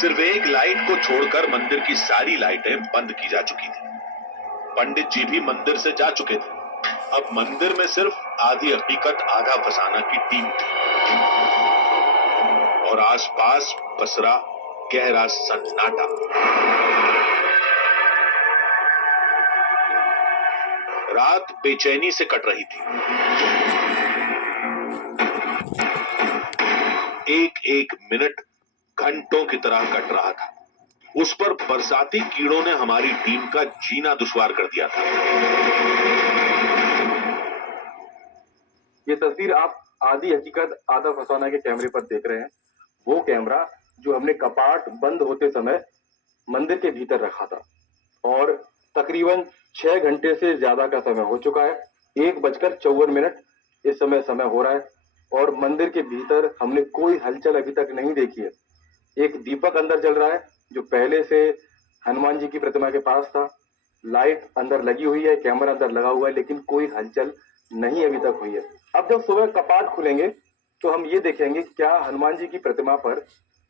सिर्फ एक लाइट को छोड़कर मंदिर की सारी लाइटें बंद की जा चुकी थी। पंडित जी भी मंदिर से जा चुके थे। अब मंदिर में सिर्फ आधी हकीकत आधा फसाना की टीम थी और आसपास पसरा गहरा सन्नाटा। रात बेचैनी से कट रही थी। एक एक मिनट घंटों की तरह कट रहा था। उस पर बरसाती कीड़ों ने हमारी टीम का जीना दुश्वार कर दिया था। ये तस्वीर आप आधी हकीकत आधा फसाना के कैमरे पर देख रहे हैं। वो कैमरा जो हमने कपाट बंद होते समय मंदिर के भीतर रखा था और तकरीबन 6 घंटे से ज्यादा का समय हो चुका है। 1:54 इस समय हो रहा है और मंदिर के भीतर हमने कोई हलचल अभी तक नहीं देखी है। एक दीपक अंदर जल रहा है जो पहले से हनुमान जी की प्रतिमा के पास था। लाइट अंदर लगी हुई है, कैमरा अंदर लगा हुआ है, लेकिन कोई हलचल नहीं अभी तक हुई है। अब जब सुबह कपाट खुलेंगे तो हम ये देखेंगे क्या हनुमान जी की प्रतिमा पर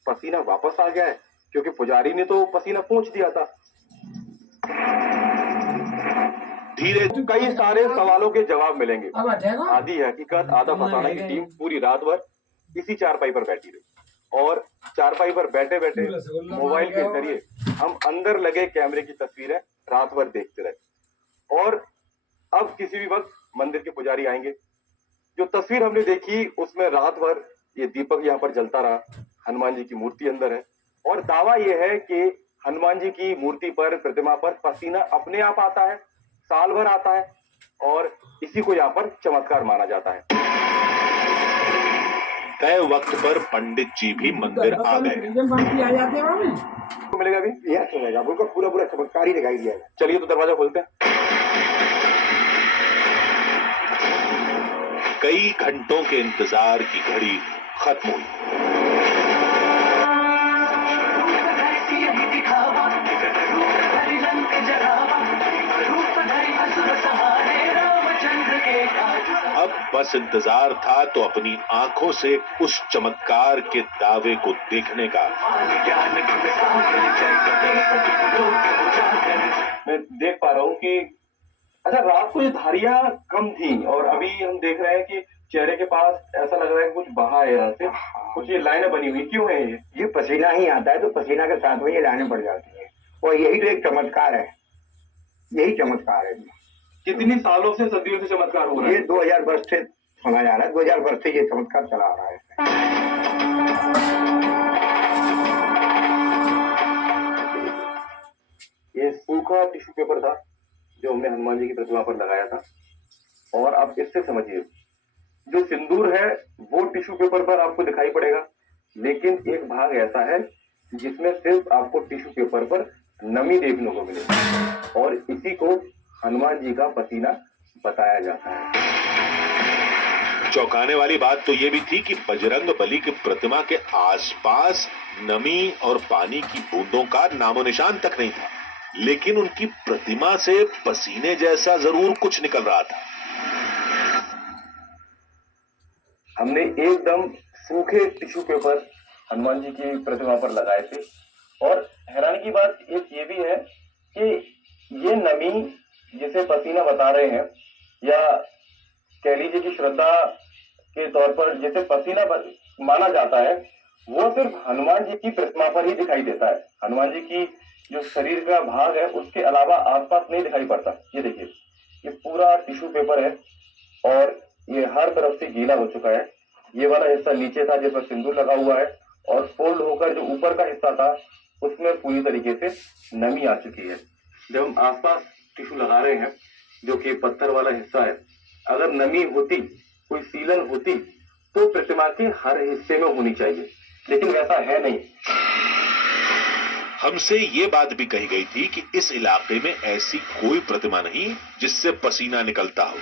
पसीना वापस आ गया है, क्योंकि पुजारी ने तो पसीना पोंछ दिया था। धीरे कई सारे सवालों के जवाब मिलेंगे। आधी हकीकत आधा फसाना की टीम पूरी रात भर इसी चारपाई पर बैठी रही और चारपाई पर बैठे बैठे मोबाइल के जरिए हम अंदर लगे कैमरे की तस्वीरें रात भर देखते रहे। और अब किसी भी वक्त मंदिर के पुजारी आएंगे। जो तस्वीर हमने देखी उसमें रात भर ये दीपक यहाँ पर जलता रहा, हनुमान जी की मूर्ति अंदर है और दावा यह है कि हनुमान जी की मूर्ति पर, प्रतिमा पर पसीना अपने आप आता है, साल भर आता है और इसी को यहाँ पर चमत्कार माना जाता है। तय वक्त पर पंडित जी भी मंदिर आ गए। मिलेगा भी यह सुनेगा, बिल्कुल पूरा पूरा चमत्कार ही दिखाई दिया। चलिए तो दरवाजा खोलते हैं। कई घंटों के इंतजार की घड़ी खत्म हुई। अब बस इंतजार था तो अपनी आंखों से उस चमत्कार के दावे को देखने का। मैं देख पा रहा हूँ कि अच्छा रात को ये धारियां कम थी और अभी हम देख रहे हैं कि चेहरे के पास ऐसा लग रहा है कि कुछ बहा है यहाँ से, कुछ ये लाइनें बनी हुई। क्यों है ये पसीना ही आता है तो पसीना के साथ में ये लाइनें पड़ जाती है और यही तो एक चमत्कार है। यही चमत्कार है। कितनी सालों से, सदियों से चमत्कार हो रहा है? ये 2000 वर्ष से सुना जा रहा है। 2000 वर्ष से ये चमत्कार चला आ रहा है। ये सूखा टिश्यू पेपर था जो हमने हनुमान जी की प्रतिमा पर लगाया था और आप इससे समझिए जो सिंदूर है वो टिश्यू पेपर पर आपको दिखाई पड़ेगा, लेकिन एक भाग ऐसा है जिसमें सिर्फ आपको टिश्यू पेपर पर नमी देखने को मिलेगी और इसी को हनुमान जी का पसीना बताया जाता है। चौंकाने वाली बात तो यह भी थी कि बजरंग बली की प्रतिमा के आसपास नमी और पानी की बूंदों का नामो निशान तक नहीं था, लेकिन उनकी प्रतिमा से पसीने जैसा जरूर कुछ निकल रहा था। हमने एकदम सूखे टिश्यू पेपर हनुमान जी की प्रतिमा पर लगाए थे और हैरानी की बात एक ये भी है कि ये नमी जिसे पसीना बता रहे हैं या कह लीजिए कि श्रद्धा के तौर पर जिसे पसीना माना जाता है वो सिर्फ हनुमान जी की प्रतिमा पर ही दिखाई देता है। हनुमान जी की जो शरीर का भाग है उसके अलावा आसपास नहीं दिखाई पड़ता। ये देखिए ये पूरा टिश्यू पेपर है और ये हर तरफ से गीला हो चुका है। ये वाला हिस्सा नीचे था जिसमें सिंदूर लगा हुआ है और फोल्ड होकर जो ऊपर का हिस्सा था उसमें पूरी तरीके से नमी आ चुकी है। जब हम आसपास टिश्यू लगा रहे हैं जो कि पत्थर वाला हिस्सा है, अगर नमी होती, कोई सीलन होती तो प्रतिमा के हर हिस्से में होनी चाहिए, लेकिन वैसा है नहीं। हमसे ये बात भी कही गई थी कि इस इलाके में ऐसी कोई प्रतिमा नहीं जिससे पसीना निकलता हो।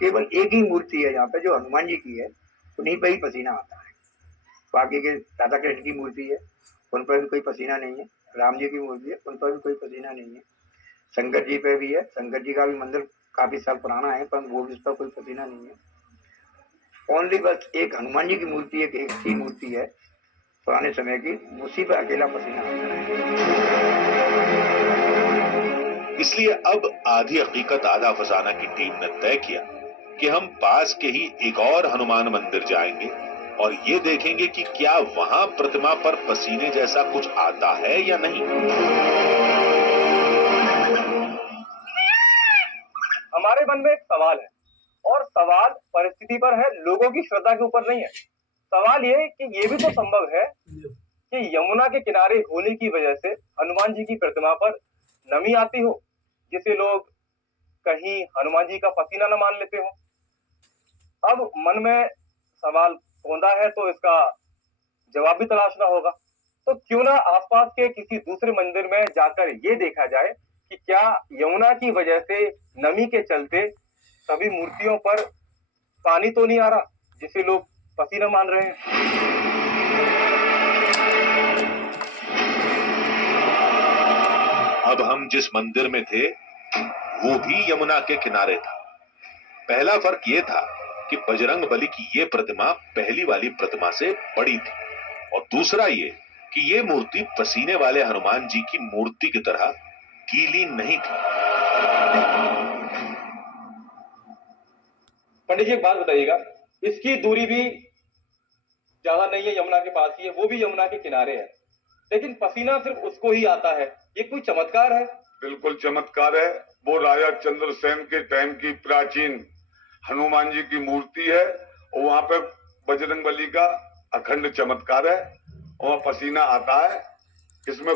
केवल एक ही मूर्ति है यहाँ पे जो हनुमान जी की है, उन्हीं पे ही पसीना आता है। बाकी के राधा कृष्ण की मूर्ति है उन पर भी कोई पसीना नहीं है। राम जी की मूर्ति है उन पर भी कोई पसीना नहीं है। शंकर जी पे भी है, शंकर जी का भी मंदिर काफी साल पुराना है पर वो भी उस पर कोई पसीना नहीं है। ओनली बस एक हनुमान जी की मूर्ति, एक ही मूर्ति है पुराने समय की, उसी पे अकेला पसीना आता है। इसलिए अब आधी हकीकत आधा फसाना की टीम ने तय किया कि हम पास के ही एक और हनुमान मंदिर जाएंगे और ये देखेंगे कि क्या वहां प्रतिमा पर पसीने जैसा कुछ आता है या नहीं। हमारे मन में एक सवाल है, और सवाल परिस्थिति पर है, लोगों की श्रद्धा के ऊपर नहीं है। सवाल ये है कि ये भी तो संभव है कि यमुना के किनारे होने की वजह से हनुमान जी की प्रतिमा पर नमी आती हो, जिसे लोग कहीं हनुमान जी का पसीना न मान लेते हो। अब मन में सवाल कौंधा है तो इसका जवाब भी तलाशना होगा। तो क्यों ना आसपास के किसी दूसरे मंदिर में जाकर ये देखा जाए कि क्या यमुना की वजह से नमी के चलते सभी मूर्तियों पर पानी तो नहीं आ रहा, जिसे लोग पसीना मान रहे हैं। अब हम जिस मंदिर में थे वो भी यमुना के किनारे था। पहला फर्क ये था कि बजरंग बली की ये प्रतिमा पहली वाली प्रतिमा से बड़ी थी, और दूसरा ये कि ये मूर्ति पसीने वाले हनुमान जी की मूर्ति की तरह गीली नहीं थी। पंडित जी एक बात बताइएगा, इसकी दूरी भी ज्यादा नहीं है, यमुना के पास ही है, वो भी यमुना के किनारे है, लेकिन पसीना सिर्फ उसको ही आता है। ये कोई चमत्कार है? बिल्कुल चमत्कार है। वो राजा चंद्रसेन के टाइम की प्राचीन हनुमान जी की मूर्ति है, और वहां पे बजरंगबली का अखंड चमत्कार है, और पसीना आता है। इसमें